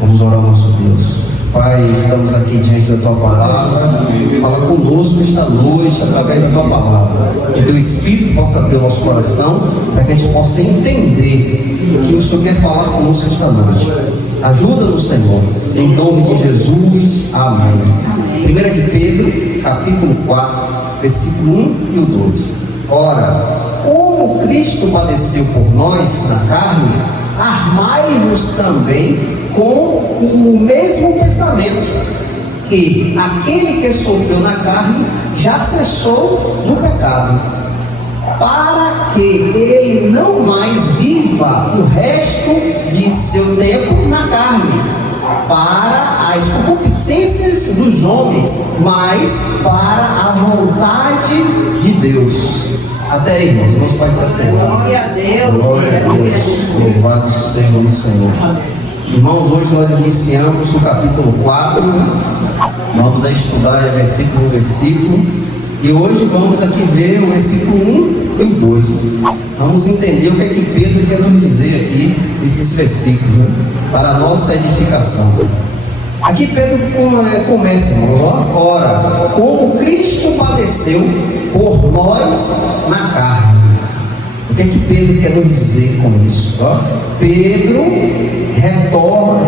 Vamos orar ao nosso Deus. Pai, estamos aqui diante da Tua Palavra. Fala conosco esta noite através da Tua Palavra. Que Teu Espírito possa abrir o nosso coração para que a gente possa entender o que o Senhor quer falar conosco esta noite. Ajuda-nos, Senhor, em nome de Jesus. Amém. 1 de Pedro, capítulo 4, versículo 1 e o 2. Ora, como Cristo padeceu por nós na carne, armai-vos também com o mesmo pensamento, que aquele que sofreu na carne já cessou do pecado, para que ele não mais viva o resto de seu tempo na carne, para as concupiscências dos homens, mas para a vontade de Deus. Até aí, irmãos, vamos para essa semana. Glória a Deus. Glória a Deus. Louvado seja o Senhor. Irmãos, hoje nós iniciamos o capítulo 4. Vamos estudar versículo por versículo. E hoje vamos aqui ver o versículo 1 e o 2. Vamos entender o que é que Pedro quer nos dizer aqui nesses versículos, né? Para a nossa edificação. Aqui Pedro começa, irmãos, ora, como Cristo padeceu por nós na carne. O que é que Pedro quer nos dizer com isso? Pedro retoma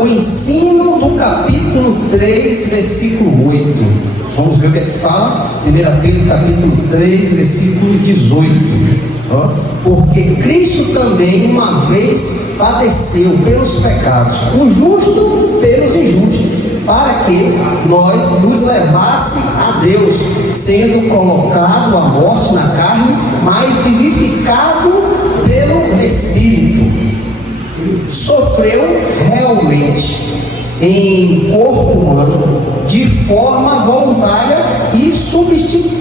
o ensino do capítulo 3, versículo 8. Vamos ver o que é que fala? 1 Pedro, capítulo 3, versículo 18. Porque Cristo também uma vez padeceu pelos pecados, o justo pelos injustos, para que nós nos levasse a Deus, sendo colocado à morte na carne, mas vivificado pelo Espírito. Sofreu realmente em corpo humano, de forma voluntária e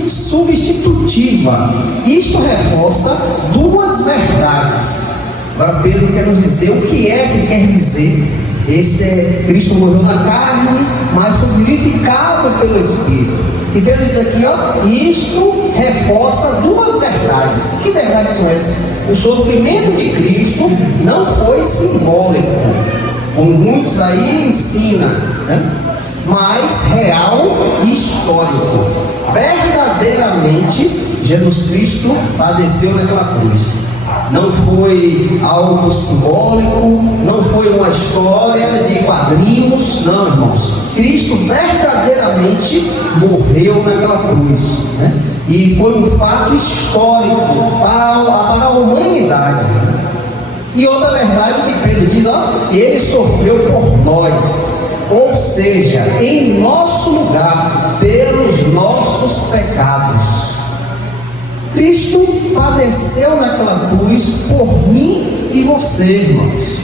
substitutiva. Isto reforça duas verdades. Agora Pedro quer nos dizer o que é que quer dizer. Cristo morreu na carne, mas foi vivificado pelo Espírito. E Pedro diz aqui, isto reforça duas verdades. Que verdades são essas? O sofrimento de Cristo não foi simbólico, como muitos aí ensinam, né? Mas real e histórico. Verdadeiramente, Jesus Cristo padeceu naquela cruz. Não foi algo simbólico, não foi uma história de quadrinhos, não, irmãos. Cristo verdadeiramente morreu naquela cruz, né? E foi um fato histórico para a humanidade. E outra verdade que Pedro diz, ele sofreu por nós, ou seja, em nosso lugar, pelos nossos pecados. Cristo padeceu naquela cruz por mim e você, irmãos.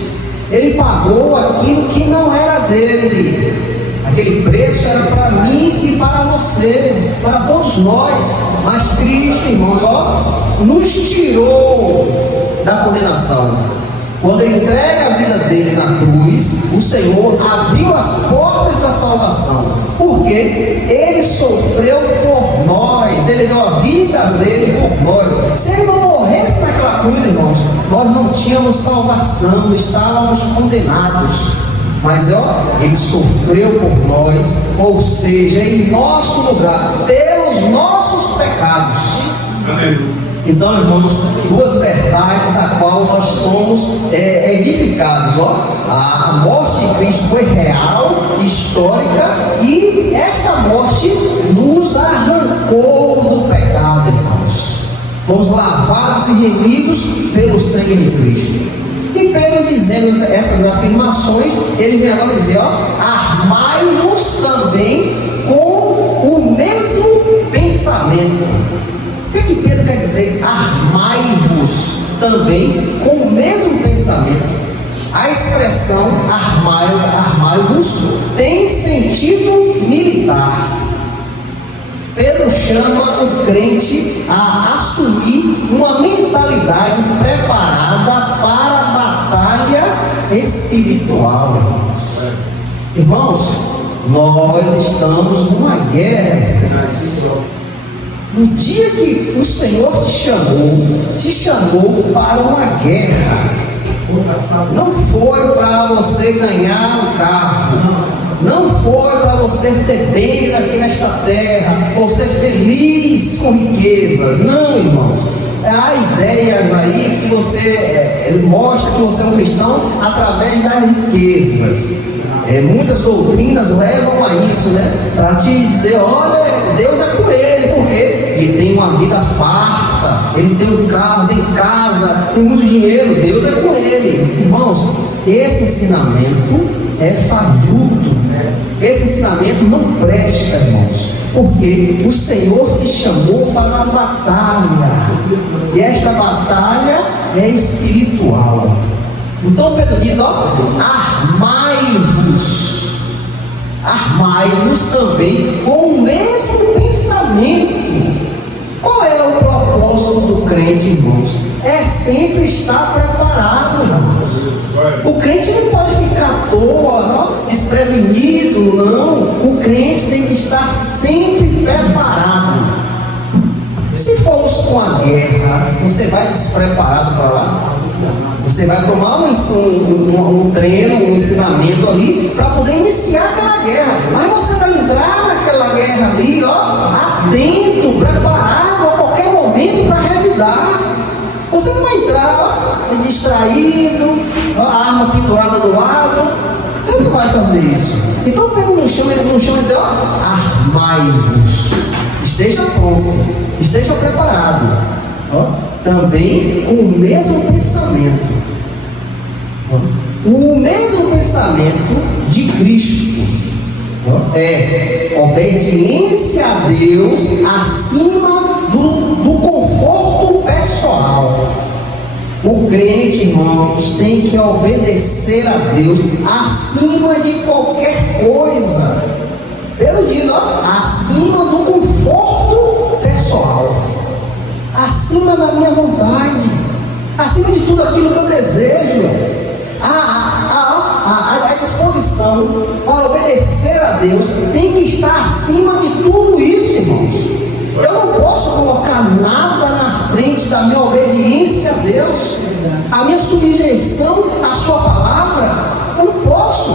Ele pagou aquilo que não era dele. Aquele preço era para mim e para você, para todos nós. Mas Cristo, irmãos, nos tirou da condenação. Quando ele entrega a vida dele na cruz, o Senhor abriu as portas da salvação, porque ele sofreu por nós, ele deu a vida dele por nós. Se ele não morresse naquela cruz, irmãos, nós não tínhamos salvação, estávamos condenados. Mas ele sofreu por nós, ou seja, em nosso lugar, pelos nossos pecados. Amém. Então, irmãos, duas verdades a qual nós somos edificados. A morte de Cristo foi real, histórica, e esta morte nos arrancou do pecado, irmãos. Fomos lavados e remidos pelo sangue de Cristo. E Pedro, dizendo essas afirmações, ele vem agora dizer, armai-vos também com o mesmo pensamento. O que Pedro quer dizer? Armai-vos também com o mesmo pensamento. A expressão armai-vos tem sentido militar. Pedro chama o crente a assumir uma mentalidade preparada para a batalha espiritual. Irmãos, nós estamos numa guerra. No dia que o Senhor te chamou para uma guerra. Não foi para você ganhar um carro. Não foi para você ter bens aqui nesta terra, ou ser feliz com riquezas. Não, irmãos. Há ideias aí que você mostra que você é um cristão através das riquezas. Muitas doutrinas levam a isso, né? Para te dizer, olha, Deus é com ele, porque ele tem uma vida farta, ele tem um carro, tem casa, tem muito dinheiro, Deus é com ele. Irmãos, esse ensinamento é fajuto. Esse ensinamento não presta, irmãos, porque o Senhor te chamou para uma batalha, e esta batalha é espiritual. Então Pedro diz, armai-vos também com o mesmo pensamento. Qual é o propósito do crente, irmãos? É sempre estar preparado, irmãos. O crente não pode ficar à toa, desprevenido, não. O crente tem que estar sempre preparado. Se formos com a guerra, você vai despreparado para lá? Você vai tomar um treino, um ensinamento ali para poder iniciar aquela guerra. Mas você vai entrar naquela guerra ali, atento, preparado a qualquer momento para revidar. Você não vai entrar distraído, a arma pendurada do lado. Você não vai fazer isso. Então Pedro não chama, ele não chama de dizer, armai-vos. Esteja pronto, esteja preparado. Também com o mesmo pensamento. O mesmo pensamento de Cristo. Obediência a Deus acima do conforto pessoal. O crente, irmãos, tem que obedecer a Deus acima de qualquer coisa. Ele diz, acima do conforto pessoal, acima da minha vontade, acima de tudo aquilo que eu desejo. A disposição para obedecer a Deus tem que estar acima de tudo isso, irmãos. Eu não posso colocar nada na frente da minha obediência a Deus, a minha subjeição à sua palavra. Eu não posso,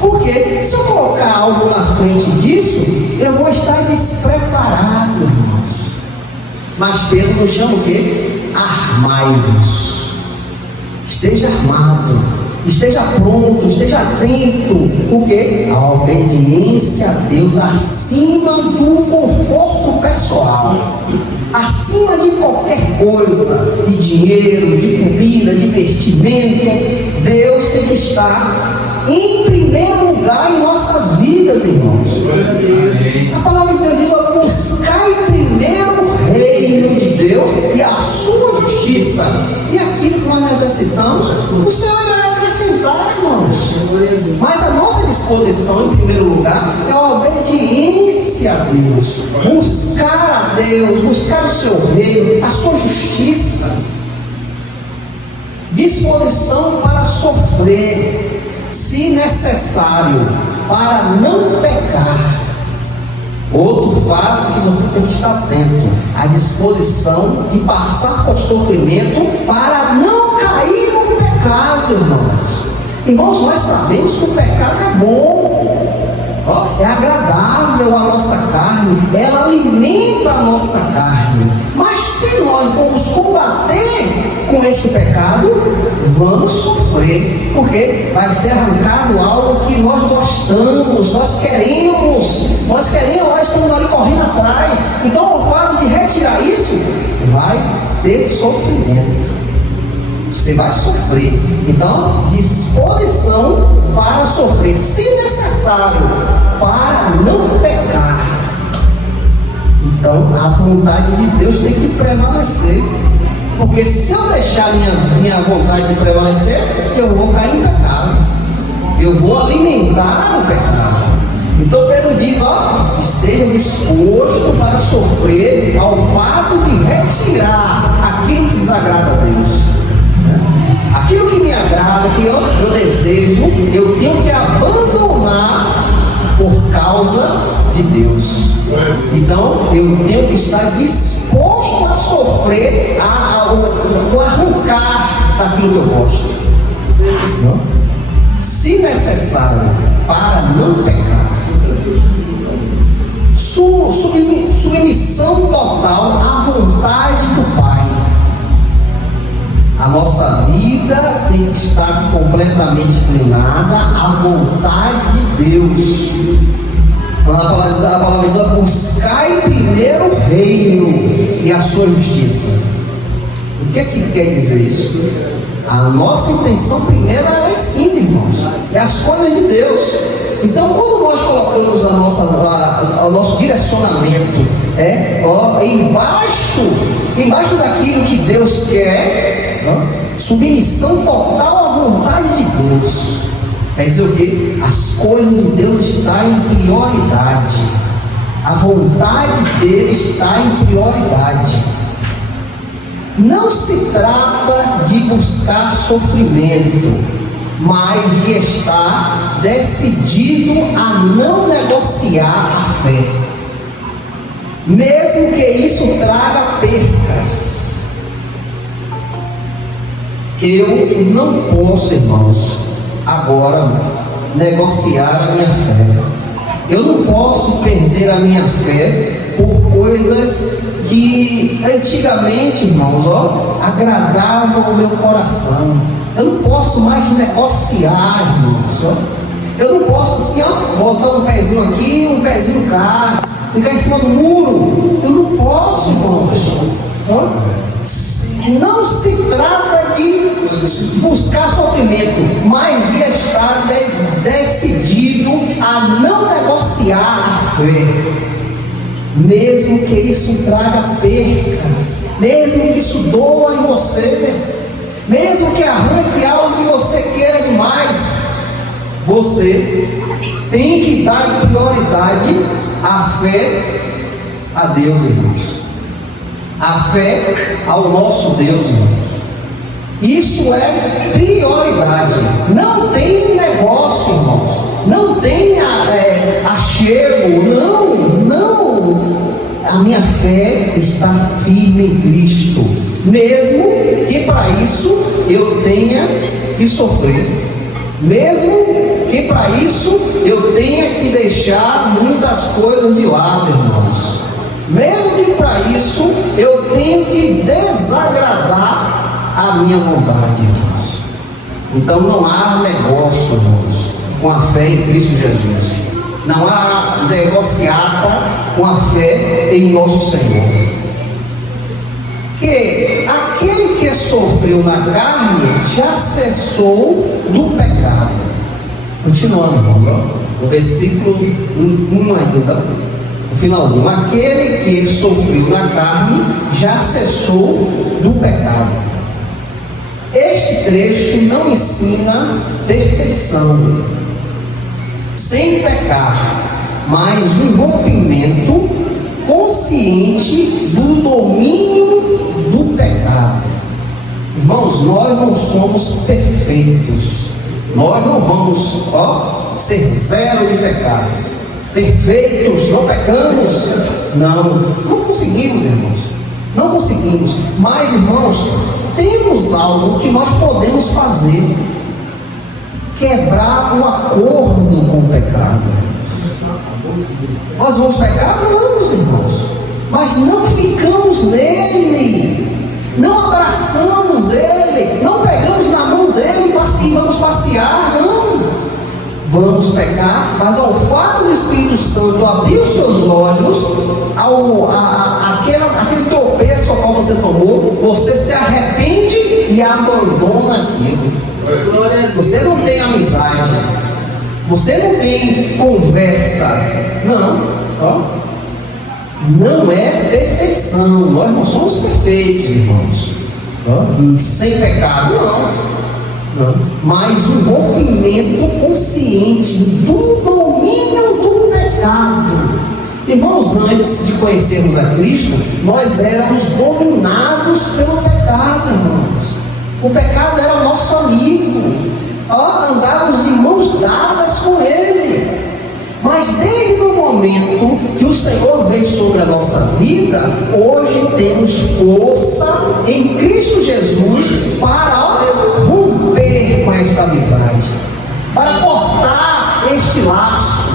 porque se eu colocar algo na frente disso, eu vou estar despreparado, irmãos. Mas Pedro nos chama o quê? Armai-vos. Esteja armado, esteja pronto, esteja atento. O quê? A obediência a Deus acima do conforto pessoal, acima de qualquer coisa, de dinheiro, de comida, de vestimento. Deus tem que estar em primeiro lugar em nossas vidas, irmãos. A palavra de Deus diz, buscai primeiro o reino de Deus e a sua justiça, e aquilo que nós necessitamos, o Senhor irá acrescentar, irmãos. Mas a nossa disposição em primeiro lugar é a obediência a Deus, buscar a Deus, buscar o seu reino, a sua justiça, disposição para sofrer, se necessário, para não pecar. Outro fato que você tem que estar atento, a disposição de passar por sofrimento para não cair no pecado, irmãos. Irmãos, nós sabemos que o pecado é bom, é agradável à nossa carne, ela alimenta a nossa carne. Mas se nós vamos combater com este pecado, vamos sofrer, porque vai ser arrancado algo que nós gostamos, nós queremos, nós estamos ali correndo atrás. Então, ao fato de retirar isso, vai ter sofrimento. Você vai sofrer. Então, disposição para sofrer, se necessário, para não pecar. Então, a vontade de Deus tem que prevalecer. Porque se eu deixar minha vontade de prevalecer, eu vou cair em pecado. Eu vou alimentar o pecado. Então Pedro diz, esteja disposto para sofrer ao fato de retirar aquilo que desagrada a Deus. Aquilo que me agrada, que eu desejo, eu tenho que abandonar por causa de Deus. Então eu tenho que estar disposto a sofrer, o arrancar daquilo que eu gosto. se necessário, para não pecar. Submissão total à vontade do Pai. A nossa vida tem que estar completamente inclinada à vontade de Deus. A palavra diz: buscai primeiro o reino e a sua justiça. O que é que quer dizer isso? A nossa intenção primeiro é simples, irmãos, é as coisas de Deus. Então, quando nós colocamos o nosso direcionamento embaixo daquilo que Deus quer, submissão total à vontade de Deus, quer dizer o quê? As coisas de Deus estão em prioridade, a vontade dele está em prioridade. Não se trata de buscar sofrimento, mas de estar decidido a não negociar a fé, mesmo que isso traga percas. Eu não posso, irmãos, agora negociar a minha fé. Eu não posso perder a minha fé por coisas que antigamente, irmãos, agradavam o meu coração. Eu não posso mais negociar, irmãos. Eu não posso assim, botar um pezinho aqui, um pezinho cá, ficar em cima do muro. Eu não posso, irmãos. Não se trata de buscar sofrimento, mas de estar decidido a não negociar a fé, mesmo que isso traga percas, mesmo que isso doa em você, mesmo que arranque algo que você queira demais. Você tem que dar prioridade à fé a Deus, irmãos. A fé ao nosso Deus, irmãos. Isso é prioridade. Não tem negócio, irmãos. Não tem achego. Não. A minha fé está firme em Cristo, mesmo que para isso eu tenha que sofrer, mesmo que para isso eu tenha que deixar muitas coisas de lado, irmãos, mesmo que para isso eu tenho que desagradar a minha vontade, irmãos. Então não há negócio, irmãos, com a fé em Cristo Jesus. Não há negociata com a fé em nosso Senhor. Que aquele que sofreu na carne já cessou do pecado. Continuando, irmão, o versículo 1 ainda, o finalzinho. Aquele que sofreu na carne já cessou do pecado. Este trecho não ensina perfeição sem pecar, mas um rompimento consciente do domínio do pecado. Irmãos, nós não somos perfeitos. Nós não vamos ser zero de pecado, perfeitos, não pecamos. Não conseguimos, irmãos. Não conseguimos. Mas, irmãos, temos algo que nós podemos fazer: quebrar o acordo com o pecado. Nós vamos pecar? Vamos, irmãos, mas não ficamos nele, não abraçamos ele, não pegamos na mão dele e vamos passear, não. Vamos pecar, mas ao fato do Espírito Santo abrir os seus olhos, aquele tropeço ao qual você tomou, você se arrepende e abandona aquilo. Você não tem amizade, você não tem conversa, não é perfeição. Nós não somos perfeitos, irmãos, sem pecado, não, mas um rompimento consciente do domínio do pecado. Irmãos, antes de conhecermos a Cristo, nós éramos dominados pelo pecado, irmãos. O pecado era o nosso amigo, andávamos de mãos dadas com ele. Mas desde o momento que o Senhor veio sobre a nossa vida, hoje temos força em Cristo Jesus para romper com esta amizade, para este laço,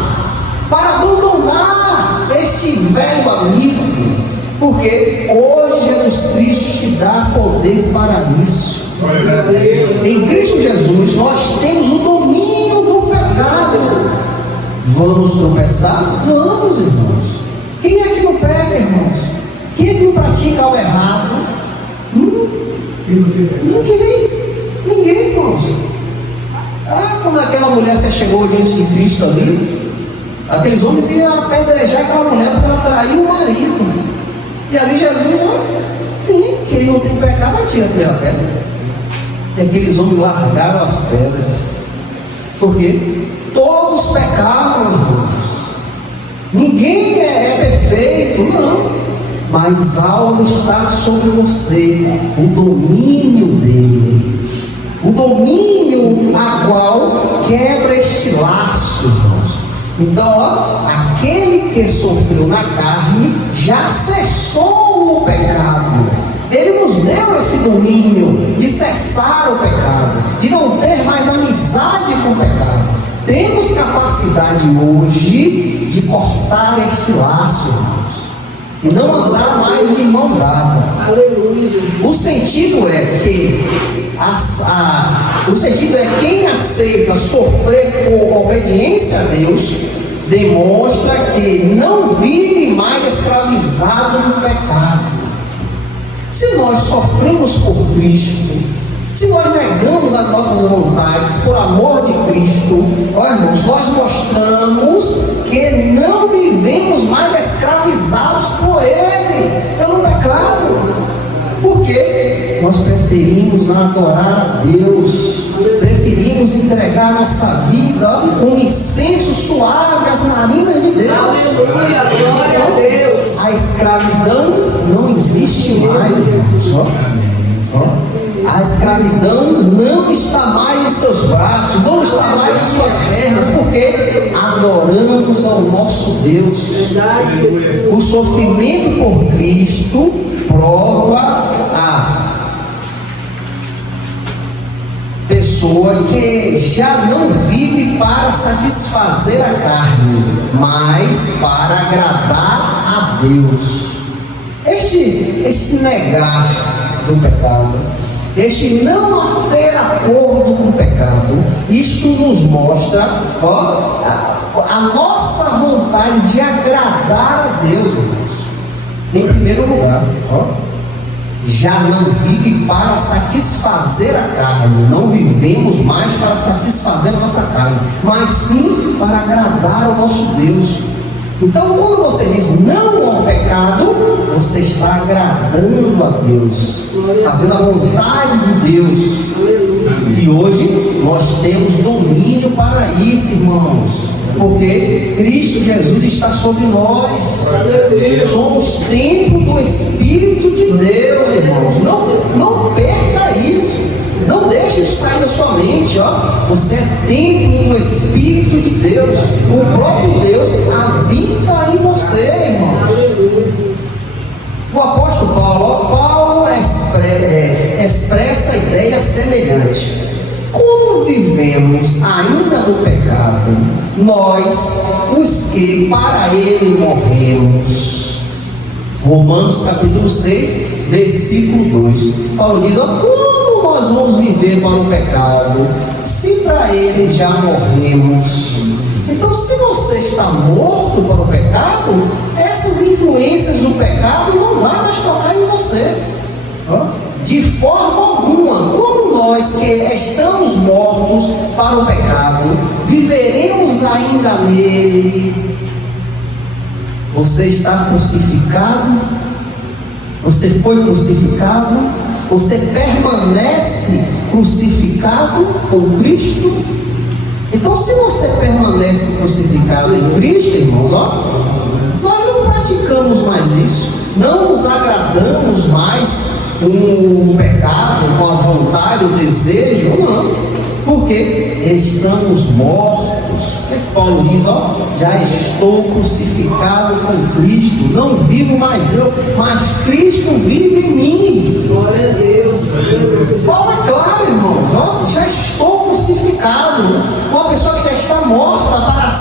para abandonar este velho amigo, porque hoje Jesus Cristo te dá poder para isso. Em Cristo Jesus nós temos o domínio do pecado. Vamos tropeçar? Vamos, irmãos. Quem é que não peca, irmãos? Quem é que não pratica o errado? Ninguém, irmãos. Quando aquela mulher se chegou diante de Cristo ali, aqueles homens iam apedrejar aquela mulher porque ela traiu o marido. E ali Jesus, sim, quem não tem pecado, atira a primeira pedra. E aqueles homens largaram as pedras. Porque todos pecavam, irmãos. Ninguém é perfeito, não. Mas algo está sobre você, o domínio dele. O domínio a qual quebra este laço, irmãos. Então, aquele que sofreu na carne já cessou o pecado. Ele nos deu esse domínio de cessar o pecado, de não ter mais amizade com o pecado. Temos capacidade hoje de cortar este laço, irmãos, e não andar mais de mão dada. Aleluia. O sentido é quem aceita sofrer por obediência a Deus, demonstra que não vive mais escravizado no pecado. Se nós sofremos por Cristo, se nós negamos as nossas vontades por amor de Cristo, irmãos, nós mostramos que não vivemos mais escravizados por Ele, pelo pecado. Porque nós preferimos adorar a Deus, preferimos entregar a nossa vida um incenso suave às narinas de Deus. Aleluia, glória a Deus. A escravidão não existe mais, irmãos. A escravidão não está mais em seus braços, não está mais em suas pernas, porque adoramos ao nosso Deus. O sofrimento por Cristo prova a pessoa que já não vive para satisfazer a carne, mas para agradar a Deus. Este negar do pecado, este não ter acordo com o pecado, isto nos mostra a nossa vontade de agradar a Deus, irmãos. Em primeiro lugar, já não vive para satisfazer a carne, não vivemos mais para satisfazer a nossa carne, mas sim para agradar ao nosso Deus. Então, quando você diz não ao pecado, você está agradando a Deus, fazendo a vontade de Deus. E hoje nós temos domínio para isso, irmãos, porque Cristo Jesus está sobre nós. Somos templo do Espírito de Deus, irmãos. Não perca isso. Não deixe isso sair da sua mente, Você é templo do Espírito de Deus. O próprio Deus habita em você, irmão. O apóstolo Paulo expressa a ideia semelhante. Como vivemos ainda no pecado, nós, os que para ele morremos. Romanos capítulo 6, versículo 2. Paulo diz, como nós vamos viver para o pecado, se para ele já morremos? Então, se você está morto para o pecado, essas influências do pecado não vão mais tocar em você. De forma alguma. Como nós que estamos mortos para o pecado, viveremos ainda nele? Você está crucificado? Você foi crucificado? Você permanece crucificado com Cristo? Então, se você permanece crucificado em Cristo, irmãos, nós não praticamos mais isso, não nos agradamos mais com o pecado, com a vontade, o desejo, não, porque estamos mortos. O que Paulo diz? Já estou crucificado com Cristo, não vivo mais eu, mas Cristo vive em mim. Glória a Deus. Paulo é claro, irmãos, já estou crucificado. Uma pessoa que já está morta para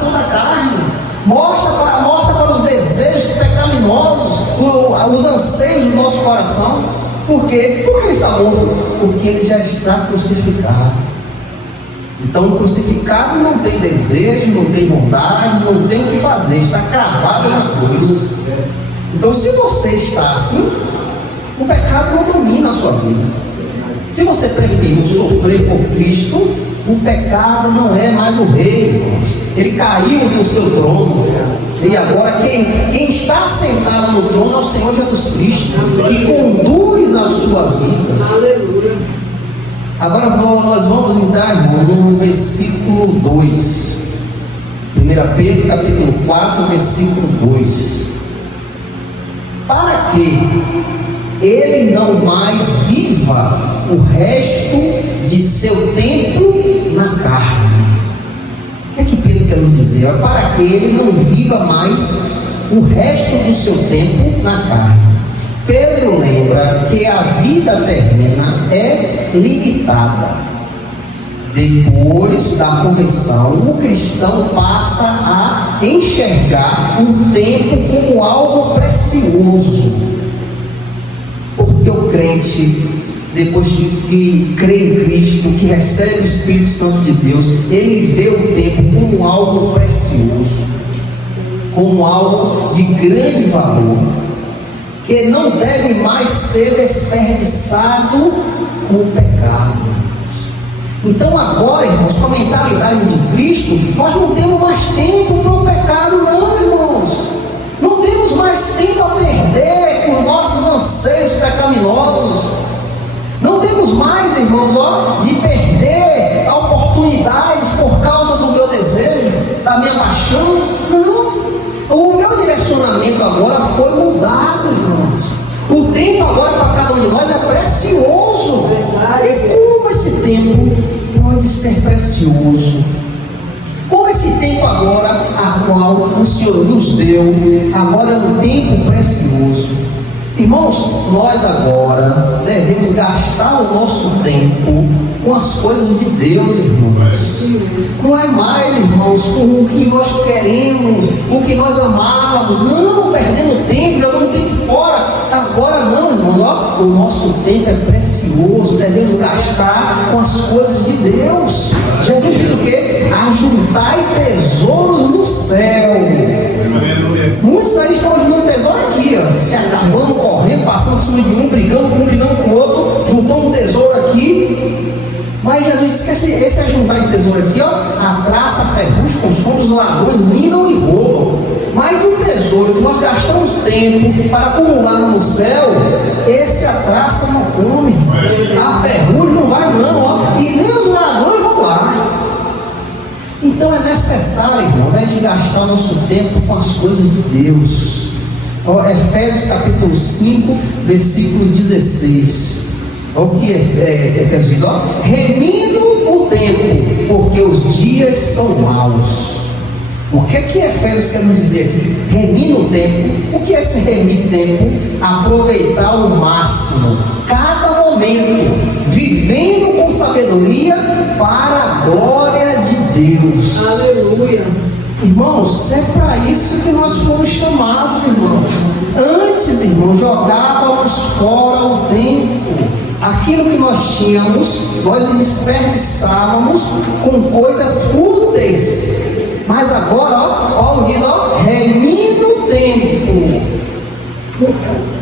coração. Por quê? Por que ele está morto? Porque ele já está crucificado. Então o crucificado não tem desejo, não tem vontade, não tem o que fazer, está cravado na cruz. Então se você está assim, o pecado não domina a sua vida. Se você preferiu sofrer por Cristo, o pecado não é mais o rei, irmãos. Ele caiu do seu trono. E agora quem está sentado no trono é o Senhor Jesus Cristo, que conduz a sua vida. Aleluia. Agora nós vamos entrar, irmão, no versículo 2. 1 Pedro capítulo 4, versículo 2. Para que ele não mais viva o resto de seu tempo na carne. O que Pedro quer nos dizer? Para que ele não viva mais o resto do seu tempo na carne. Pedro lembra que a vida terrena é limitada. Depois da conversão, o cristão passa a enxergar o tempo como algo precioso. Porque o crente, depois que crê em Cristo, que recebe o Espírito Santo de Deus, ele vê o tempo como algo precioso, como algo de grande valor, que não deve mais ser desperdiçado com o pecado. Então agora, irmãos, com a mentalidade de Cristo, nós não temos mais tempo para o pecado, não, irmãos. Não temos mais tempo a perder com nossos anseios pecaminosos. Não temos mais, irmãos, de perder oportunidades por causa do meu desejo, da minha paixão. Não. O meu direcionamento agora foi mudado, irmãos. O tempo agora para cada um de nós é precioso. E como esse tempo pode ser precioso? Como esse tempo agora, a qual o Senhor nos deu, agora é um tempo precioso. Irmãos, nós agora devemos gastar o nosso tempo com as coisas de Deus, irmãos. Não é mais, irmãos, com o que nós queremos, o que nós amávamos. Não, perdendo tempo, jogando tempo fora. Agora não, irmãos, o nosso tempo é precioso. Devemos gastar com as coisas de Deus. Jesus diz o quê? Ajuntai tesouros no céu. Muitos aí estão juntando tesouro aqui, se acabando, correndo, passando por cima de um, brigando com o outro, juntando um tesouro aqui. Mas Jesus disse que esse ajuntar de tesouro aqui, a traça, a ferrugem, consome, os ladrões minam e roubam. Mas o tesouro que nós gastamos tempo para acumular no céu, esse a traça não come, a ferrugem não vai não, e nem os ladrões vão lá. Então é necessário, irmãos, a gente gastar nosso tempo com as coisas de Deus. Efésios capítulo 5, versículo 16. Olha o que Efésios diz, remindo o tempo, porque os dias são maus. O que Efésios quer nos dizer aqui? Remir o tempo. O que é esse remir tempo? Aproveitar ao máximo cada momento, vivendo com sabedoria para a glória de Deus. Aleluia. Irmãos, é para isso que nós fomos chamados, irmãos. Antes, irmãos, jogávamos fora o tempo. Aquilo que nós tínhamos, nós desperdiçávamos com coisas fúteis. Mas agora, Paulo diz, remindo o tempo.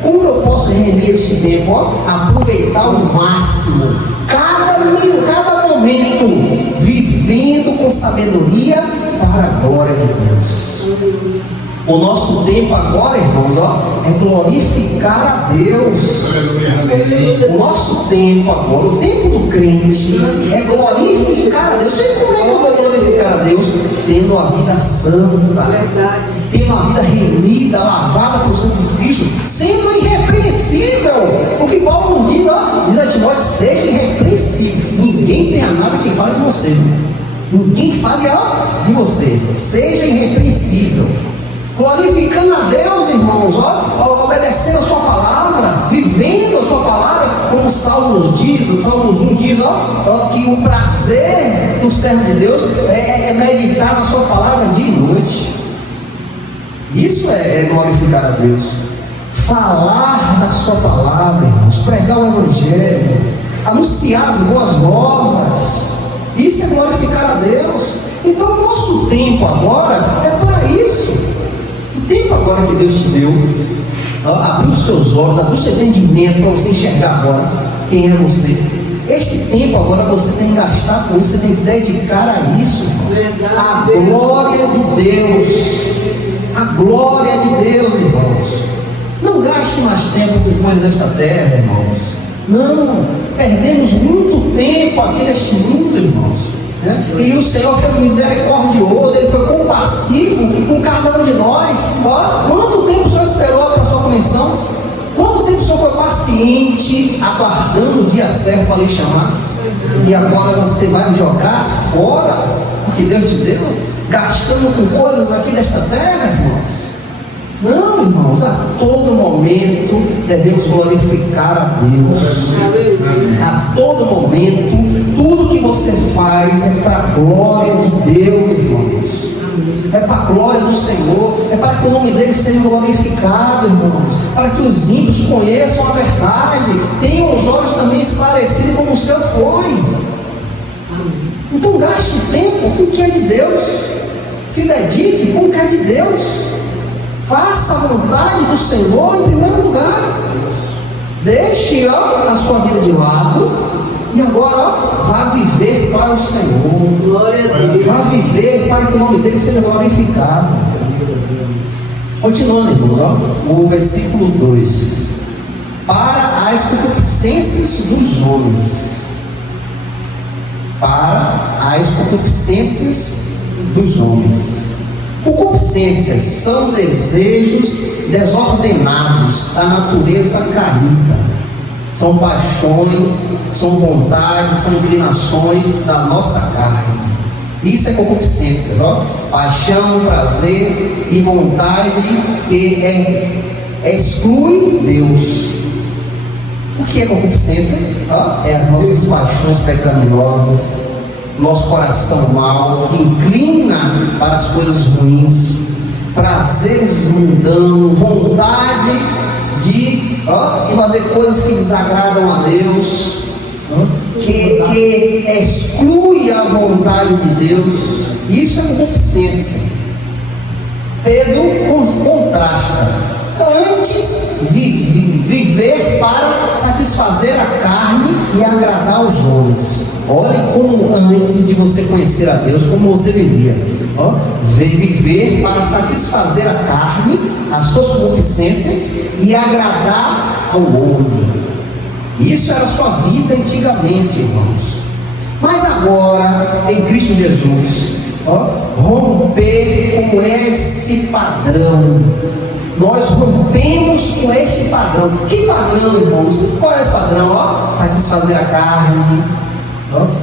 Como eu posso remir esse tempo? Aproveitar ao máximo cada momento, vivendo com sabedoria para a glória de Deus. O nosso tempo agora, irmãos, é glorificar a Deus. O nosso tempo agora, o tempo do crente, é glorificar a Deus. Sei como é que eu vou glorificar a Deus? Tendo a vida santa, tendo a vida remida, lavada pelo sangue de Cristo, sendo irrepreensível. O que Paulo nos diz, diz a Timóteo, seja irrepreensível. Ninguém tenha nada que fale de você. Ninguém fale de você. Seja irrepreensível. Glorificando a Deus, irmãos, obedecendo a sua palavra, vivendo a sua palavra, como o Salmos diz, o Salmos 1 diz, que o prazer do servo de Deus é meditar na sua palavra dia e noite. Isso é glorificar a Deus. falar da sua palavra, irmãos, pregar o Evangelho, anunciar as boas novas. Isso é glorificar a Deus. Então o nosso tempo agora é para isso. O tempo agora que Deus te deu, abriu os seus olhos, abriu o seu entendimento para você enxergar agora quem é você. Este tempo agora você tem que gastar com isso, você tem que dedicar a isso, irmãos. A glória de Deus. A glória de Deus, irmãos. Não gaste mais tempo com coisas desta terra, irmãos. Não, perdemos muito tempo aqui neste mundo, irmãos. E o Senhor foi misericordioso, Ele foi compassivo com cada um de nós. Quanto tempo o Senhor esperou para a sua comissão? Quanto tempo o Senhor foi paciente, aguardando o dia certo para lhe chamar? E agora você vai jogar fora o que Deus te deu, gastando com coisas aqui desta terra, irmãos? Não, irmãos, a todo momento devemos glorificar a Deus. A todo momento, tudo que você faz é para a glória de Deus, irmãos. É para a glória do Senhor, é para que o nome dele seja glorificado, irmãos. Para que os ímpios conheçam a verdade, tenham os olhos também esclarecidos como o seu foi. Então gaste tempo com o que é de Deus. Se dedique com o que é de Deus. Faça a vontade do Senhor em primeiro lugar. Deixe a sua vida de lado e agora vá viver para o Senhor. Glória a Deus. Vá viver para que o nome dele seja glorificado. Continuando, irmãos, o versículo 2: para as concupiscências dos homens. Para as concupiscências dos homens. Concupiscências são desejos desordenados da natureza caída. São paixões, são vontades, são inclinações da nossa carne. Isso é concupiscência, paixão, prazer e vontade que exclui Deus. O que é concupiscência? É as nossas paixões pecaminosas, nosso coração mau, que inclina para as coisas ruins, prazeres mundanos, vontade de fazer coisas que desagradam a Deus, que exclui a vontade de Deus. Isso é concupiscência. Pedro contrasta. Antes viver para satisfazer a carne e agradar os homens. Olhe como antes de você conhecer a Deus, como você vivia. Viver para satisfazer a carne, as suas concupiscências e agradar ao homem. Isso era a sua vida antigamente, irmãos. Mas agora, em Cristo Jesus, romper com esse padrão. Nós rompemos com este padrão. Que padrão, irmãos? Qual é esse padrão? Satisfazer a carne,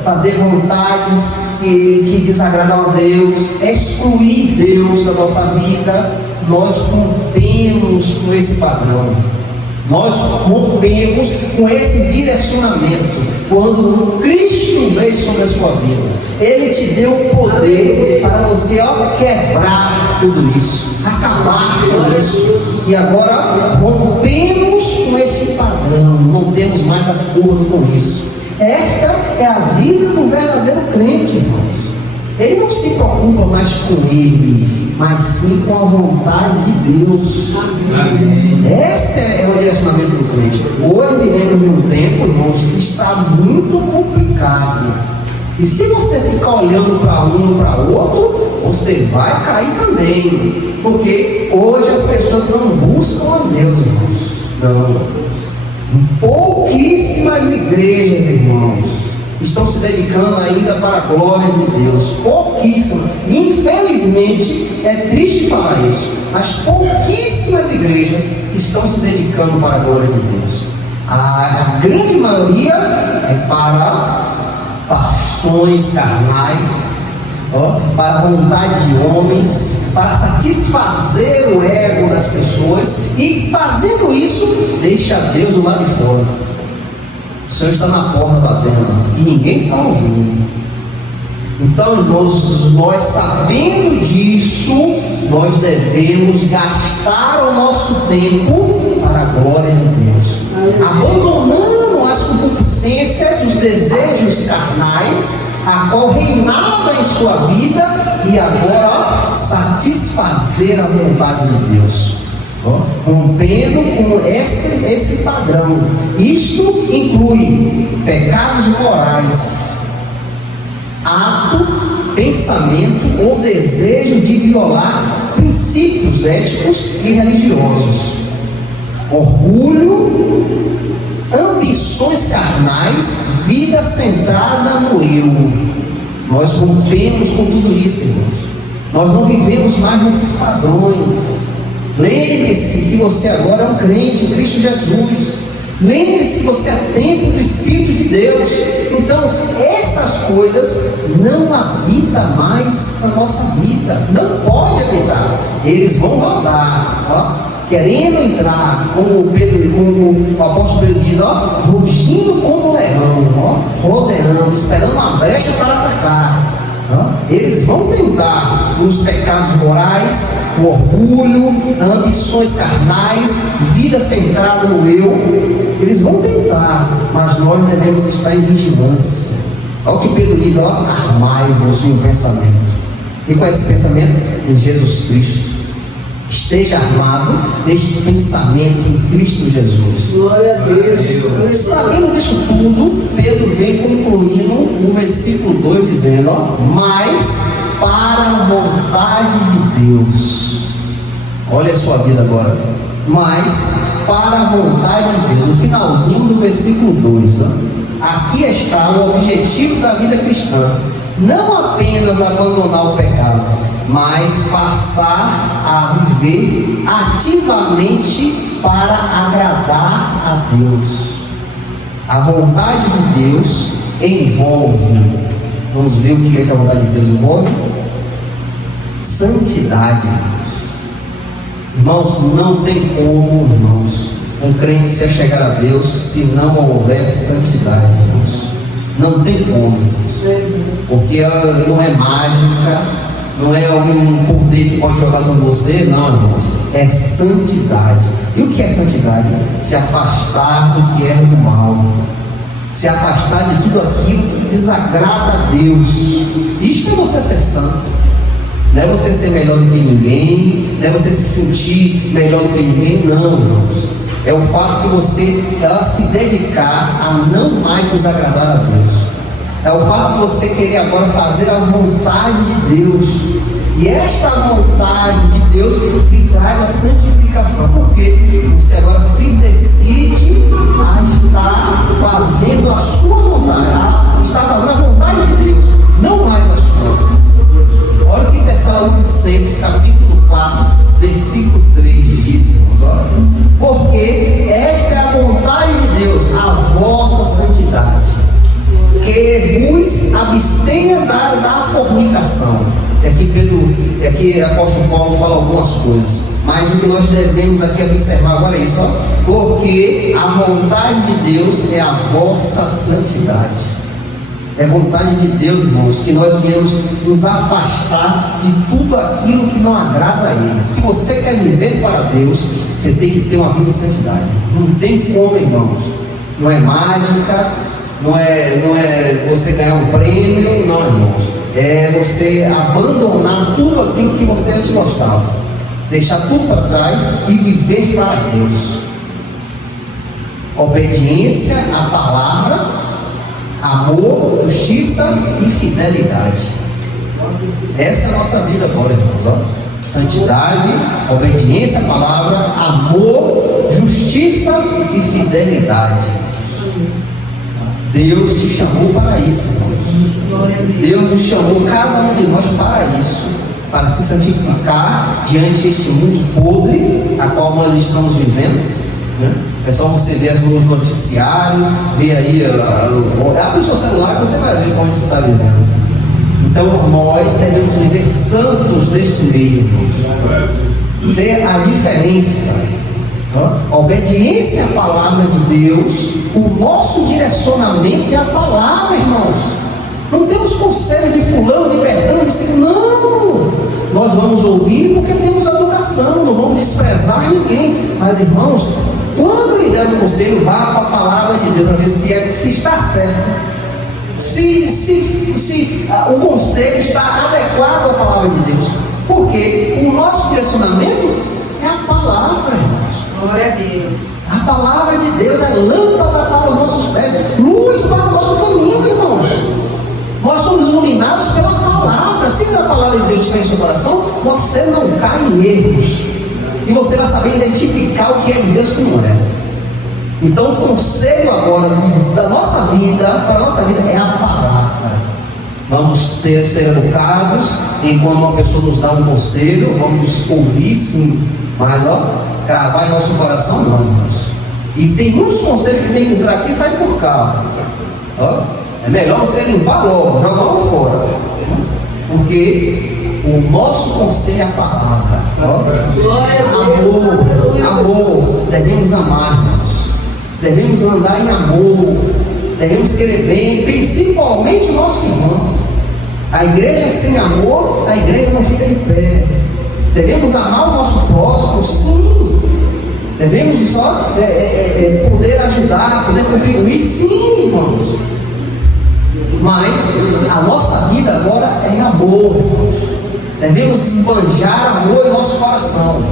fazer vontades que desagradam a Deus, excluir Deus da nossa vida. Nós rompemos com esse padrão. Nós rompemos com esse direcionamento. Quando Cristo veio sobre a sua vida, Ele te deu o poder para você quebrar tudo isso, acabar com isso. E agora rompemos com este padrão, não temos mais acordo com isso. Esta é a vida do verdadeiro crente, irmãos. Ele não se preocupa mais com ele, mas sim com a vontade de Deus. Este é o direcionamento do crente. Hoje vivemos num tempo, irmãos, que está muito complicado. E se você ficar olhando para um para outro, você vai cair também. Porque hoje as pessoas não buscam a Deus, irmãos. Não. Pouquíssimas igrejas, irmãos, estão se dedicando ainda para a glória de Deus. Pouquíssimas. Infelizmente, é triste falar isso, mas pouquíssimas igrejas estão se dedicando para a glória de Deus. A grande maioria é para paixões carnais, para a vontade de homens, para satisfazer o ego das pessoas, e fazendo isso, deixa Deus do lado de fora. O Senhor está na porta batendo e ninguém está ouvindo. Então, nós sabendo disso, nós devemos gastar o nosso tempo para a glória de Deus, abandonando as concupiscências, os desejos carnais, a qual reinava em sua vida, e agora satisfazer a vontade de Deus, rompendo com esse padrão. Isto inclui pecados morais, ato, pensamento ou desejo de violar princípios éticos e religiosos, orgulho, ambições carnais, vida centrada no eu. Nós rompemos com tudo isso, irmãos. Nós não vivemos mais nesses padrões. Lembre-se que você agora é um crente em Cristo Jesus. Lembre-se que você é templo do Espírito de Deus. Então, essas coisas não habitam mais na nossa vida. Não pode habitar. Eles vão rodar, querendo entrar, como o apóstolo Pedro diz, rugindo como leão, rodeando, esperando uma brecha para atacar. Eles vão tentar nos pecados morais, o orgulho, ambições carnais, vida centrada no eu. Eles vão tentar, mas nós devemos estar em vigilância. Olha o que Pedro diz lá: armai-vos em um pensamento. E qual é esse pensamento? Em Jesus Cristo. Esteja armado neste pensamento em Cristo Jesus. Glória a Deus. Sabendo disso tudo, Pedro vem concluindo o versículo 2 dizendo: mas para a vontade de Deus. Olha a sua vida agora. Mas para a vontade de Deus. O finalzinho do versículo 2. Aqui está o objetivo da vida cristã. Não apenas abandonar o pecado, mas passar a viver ativamente para agradar a Deus. A vontade de Deus envolve, vamos ver o que é que a vontade de Deus envolve? Santidade. Irmãos, não tem como, irmãos, um crente se chegar a Deus se não houver santidade, irmãos. Não tem como, irmãos. Porque não é mágica, não é algum poder que pode jogar sobre você, não, irmãos. É santidade. E o que é santidade? Se afastar do que é do mal, se afastar de tudo aquilo que desagrada a Deus. Isto é você ser santo. Não é você ser melhor do que ninguém, não é você se sentir melhor do que ninguém, não, irmãos. É o fato de você se dedicar a não mais desagradar a Deus. É o fato de você querer agora fazer a vontade de Deus. E esta vontade de Deus lhe traz a santificação. Porque você agora se decide a estar fazendo a sua vontade, está fazendo a vontade de Deus, não mais a sua. Olha o que Tessalonicenses capítulo 4, versículo 3 diz, irmãos, olha. Porque esta é a vontade de Deus, a vossa santidade, que vos abstenha da fornicação. Aqui o apóstolo Paulo fala algumas coisas, mas o que nós devemos aqui observar agora é isso, porque a vontade de Deus é a vossa santidade. É vontade de Deus, irmãos, que nós viemos nos afastar de tudo aquilo que não agrada a Ele. Se você quer viver para Deus, você tem que ter uma vida de santidade. Não tem como, irmãos. Não é mágica, não é você ganhar um prêmio, não, irmãos. É você abandonar tudo aquilo que você antes gostava, deixar tudo para trás e viver para Deus. Obediência à palavra, amor, justiça e fidelidade. Essa é a nossa vida agora, irmãos. Santidade, obediência à palavra, amor, justiça e fidelidade. Deus te chamou para isso, irmãos. Deus nos chamou, cada um de nós, para isso, para se santificar diante deste mundo podre a qual nós estamos vivendo, né? É só você ver os noticiários, ver aí, abre o seu celular que você vai ver como você está vivendo. Então nós devemos viver santos neste meio, irmãos. Ser a diferença. A obediência à palavra de Deus, o nosso direcionamento é a palavra, irmãos. Não temos conselho de fulano, de perdão, de ciclo. Não! Nós vamos ouvir porque temos educação, não vamos desprezar ninguém. Mas, irmãos, quando lhe der um conselho, vá para a palavra de Deus para ver se está certo. Se o conselho está adequado à palavra de Deus. Porque o nosso direcionamento é a palavra, irmãos. Glória a Deus. A palavra de Deus é lâmpada para os nossos pés, luz para o nosso caminho, irmãos. Nós somos iluminados pela palavra. Se a palavra de Deus estiver em seu coração, você não cai em erros. E você vai saber identificar o que é de Deus e o que não é. Então o conselho agora da nossa vida, para a nossa vida, é a palavra. Vamos ser educados enquanto uma pessoa nos dá um conselho, vamos ouvir sim, mas cravar em nosso coração não, irmãos. E tem muitos conselhos que tem que entrar aqui e sair por cá. É melhor você limpar logo, jogar logo fora. Porque o nosso conselho é a palavra. Amor, devemos amar, irmãos. Devemos andar em amor, devemos querer bem, principalmente o nosso irmão. A igreja sem amor, a igreja não fica de pé. Devemos amar o nosso próximo, sim. Devemos só poder ajudar, poder contribuir, sim, irmãos. Mas a nossa vida agora é amor, irmãos. Devemos esbanjar amor em nosso coração.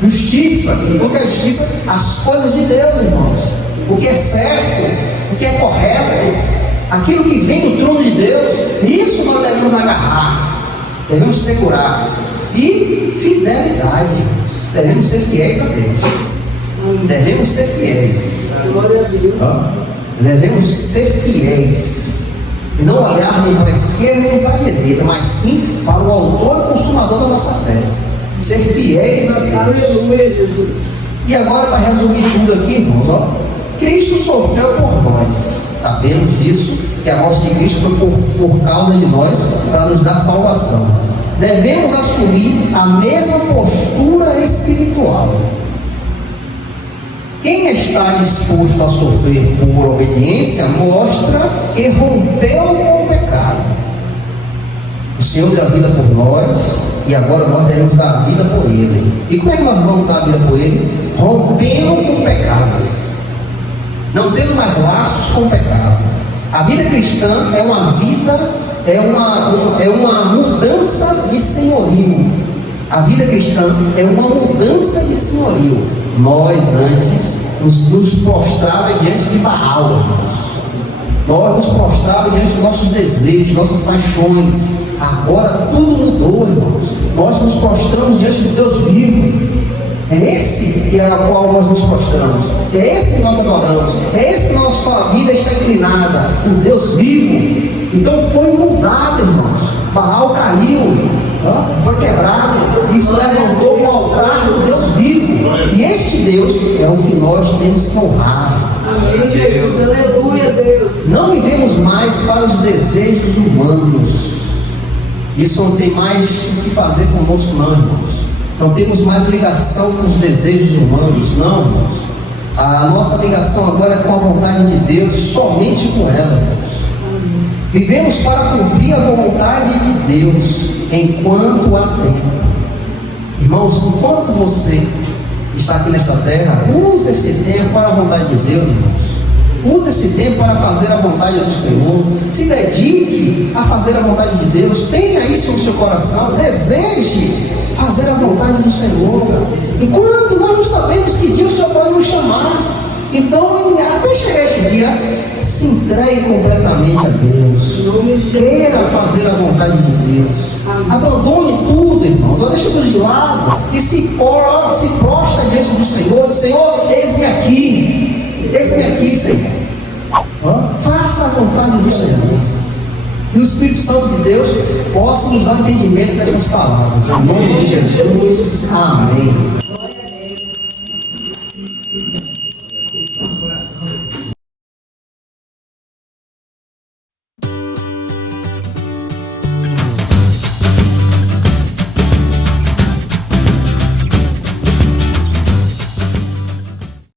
Justiça, o que é justiça? As coisas de Deus, irmãos. O que é certo, o que é correto, aquilo que vem do trono de Deus, isso nós devemos agarrar, devemos segurar. E fidelidade, devemos ser fiéis a Deus. Devemos ser fiéis. Glória a Deus. Devemos ser fiéis. E não olhar nem para a esquerda nem para a direita, mas sim para o autor e consumador da nossa fé. Ser fiéis a Deus. Aleluia, Jesus. E agora, para resumir tudo aqui, irmãos, Cristo sofreu por nós. Sabemos disso, que a morte de Cristo foi por causa de nós, para nos dar salvação. Devemos assumir a mesma postura espiritual. Quem está disposto a sofrer por obediência mostra que rompeu com o pecado. O Senhor deu a vida por nós e agora nós devemos dar a vida por Ele. E como é que nós vamos dar a vida por Ele? Rompendo com o pecado, não tendo mais laços com o pecado. A vida cristã é uma vida, é uma mudança de senhorio. A vida cristã é uma mudança de senhorio. Nós antes nos prostrava diante de Baal, irmãos. Nós nos prostrávamos diante dos nossos desejos, nossas paixões. Agora tudo mudou, irmãos. Nós nos prostramos diante do Deus vivo. É esse que é a qual nós nos prostramos. É esse que nós adoramos. É esse que nossa vida está inclinada. O Deus vivo. Então foi mudado, irmãos. Baal caiu, foi quebrado e se levantou um altar do Deus vivo. E este Deus é o que nós temos que honrar. Amém, Jesus. Aleluia, Deus. Não vivemos mais para os desejos humanos. Isso não tem mais o que fazer conosco, não, irmãos. Não temos mais ligação com os desejos humanos, não, irmãos. A nossa ligação agora é com a vontade de Deus, somente com ela, irmãos. Vivemos para cumprir a vontade de Deus enquanto há tempo. Irmãos, enquanto você está aqui nesta terra, use esse tempo para a vontade de Deus, irmãos. Use esse tempo para fazer a vontade do Senhor. Se dedique a fazer a vontade de Deus. Tenha isso no seu coração. Deseje fazer a vontade do Senhor. Enquanto nós não sabemos que dia o Senhor pode nos chamar. Então, até chegar este dia, se entregue completamente a Deus. Queira fazer a vontade de Deus. Abandone tudo, irmãos. Deixa tudo de lado e se prostra diante do Senhor. Senhor, eis-me aqui. Eis-me aqui, Senhor. Faça a vontade do Senhor. E o Espírito Santo de Deus possa nos dar entendimento dessas palavras. Em nome de Jesus. Amém.